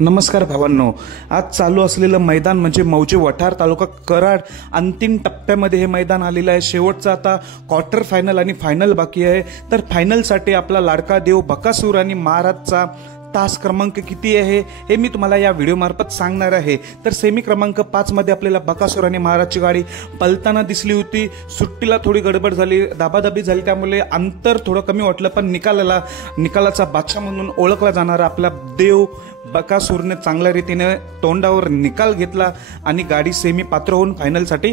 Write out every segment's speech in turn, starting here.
नमस्कार भावांनो, आज चालू असलेलं मैदान म्हणजे मौजे वठार तालुका कराड अंतिम टप्प्यामध्ये हे मैदान आलेलं आहे। शेवटचा आता क्वार्टर फायनल आणि फायनल बाकी आहे। तर फायनलसाठी आपला लाडका देव बकासूर आणि महाराजचा तास क्रमांक किती आहे हे मी तुम्हाला या व्हिडिओ मार्फत सांगणार आहे। तर सेमी क्रमांक 5 मध्ये आपल्याला बकासूर आणि महाराजची गाडी पलताना दिसली होती। सुट्टीला थोडी गडबड झाली, दाबादाबी झाली, त्यामुळे अंतर थोडं कमी वाटलं, पण निकालाचा बादशाह म्हणून ओळखला जाणारा आपला देव बकासूरने चांगल्या रीतीने तोंडावर निकाल घेतला आणि गाडी सेमी पात्र होऊन फायनलसाठी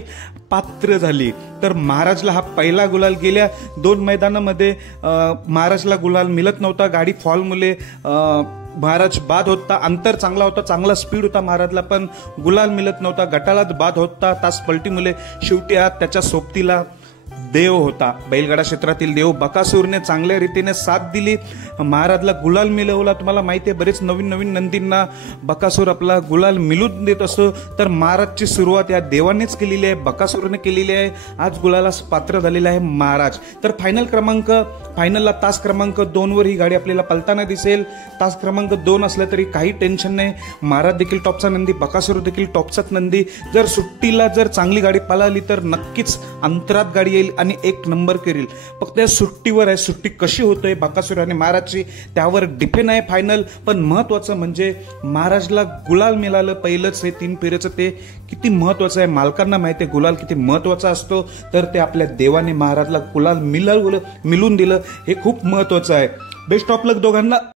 पात्र झाली। तर महाराजला हा पहिला गुलाल, गेल्या 2 मैदानामध्ये महाराजला गुलाल मिळत नव्हता। गाडी फॉलमुळे महाराज बाद होता, अंतर चांगला होता, चांगला स्पीड होता महाराजला, पण गुलाल मिळत नव्हता। गटालाच बाद होता, तास पलटीमुळे शेवटी आज त्याच्या सोबतीला देव होता। बैलगाडा क्षेत्रातील देव बकासूरने चांगल्या रीतीने साथ दिली, महाराजला गुलाल मिळवला। तुम्हाला माहिती आहे, बरेच नवीन नंदींना बकासूर आपला गुलाल मिळवून देत असतो। तर महाराजची सुरुवात या देवानेच केलेली आहे, बकासूरने केलेली आहे। आज गुलालास पात्र झालेला आहे महाराज। तर फायनलला तास क्रमांक 2 वर ही गाडी आपल्याला पलताना दिसेल। तास क्रमांक 2 असला तरी काही टेन्शन नाही, महाराज देखील टॉपचा नंदी, बकासूर देखील टॉपचाच नंदी। जर सुट्टीला चांगली गाडी पळाली तर नक्कीच अंतरात गाडी येईल आणि 1 नंबर करेल। फक्त या सुट्टीवर आहे, सुट्टी कशी होतोय बकासूर आणि महाराजची त्यावर डिपेंड आहे फायनल। पण महत्वाचं म्हणजे महाराजला गुलाल मिळालं, पहिलंच हे 3 फेऱ्याचं, ते किती महत्वाचं आहे। मालकांना माहिती आहे गुलाल किती महत्वाचा असतो, तर ते आपल्या देवाने महाराजला गुलाल मिळवून दिलं, हे खूप महत्वाचं आहे। बेस्ट ऑफ लक दोघांना।